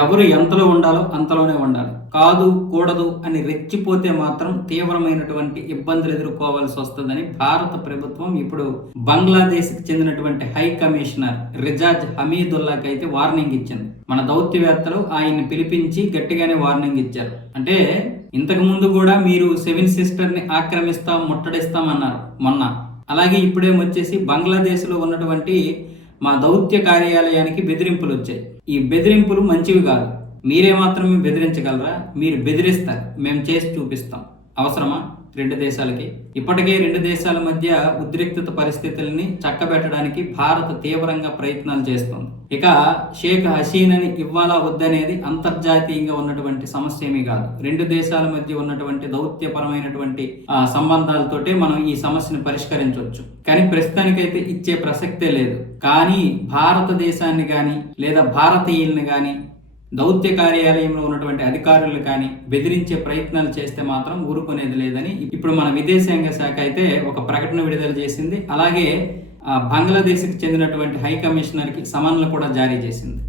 ఎవరు ఎంతలో ఉండాలో అంతలోనే ఉండాలి. కాదు, కూడదు అని రెచ్చిపోతే మాత్రం తీవ్రమైనటువంటి ఇబ్బందులు ఎదుర్కోవాల్సి వస్తుందని భారత ప్రభుత్వం ఇప్పుడు బంగ్లాదేశ్కి చెందినటువంటి హై కమిషనర్ రిజాజ్ హమీదుల్లాకి అయితే వార్నింగ్ ఇచ్చింది. మన దౌత్యవేత్తలు ఆయన్ని పిలిపించి గట్టిగానే వార్నింగ్ ఇచ్చారు. అంటే ఇంతకు ముందు కూడా మీరు 7 సిస్టర్ ని ఆక్రమిస్తాం, ముట్టడిస్తాం అన్నారు మొన్న. అలాగే ఇప్పుడేమొచ్చేసి బంగ్లాదేశ్లో ఉన్నటువంటి మా దౌత్య కార్యాలయానికి బెదిరింపులు వచ్చాయి. ఈ బెదిరింపులు మంచివి కాదు. మీరే మాత్రమే బెదిరించగలరా? మీరు బెదిరిస్తారు, మేము చేసి చూపిస్తాం. అవసరమా రెండు దేశాలకి? ఇప్పటికే రెండు దేశాల మధ్య ఉద్రిక్తత పరిస్థితుల్ని చక్కబెట్టడానికి భారత్ తీవ్రంగా ప్రయత్నాలు చేస్తోంది. ఇక షేక్ హసీనాని ఇవ్వాలా వద్దనేది అంతర్జాతీయంగా ఉన్నటువంటి సమస్య ఏమీ కాదు. రెండు దేశాల మధ్య ఉన్నటువంటి దౌత్యపరమైనటువంటి సంబంధాలతోటే మనం ఈ సమస్యను పరిష్కరించవచ్చు. కానీ ప్రస్తుతానికైతే ఇచ్చే ప్రసక్తే లేదు. కానీ భారతదేశాన్ని కానీ లేదా భారతీయుల్ని కానీ దౌత్య కార్యాలయంలో ఉన్నటువంటి అధికారులు కానీ బెదిరించే ప్రయత్నాలు చేస్తే మాత్రం ఊరుకునేది లేదని ఇప్పుడు మన విదేశాంగ శాఖ అయితే ఒక ప్రకటన విడుదల చేసింది. అలాగే బంగ్లాదేశ్కి చెందినటువంటి హై కమిషనర్కి సమన్లు కూడా జారీ చేసింది.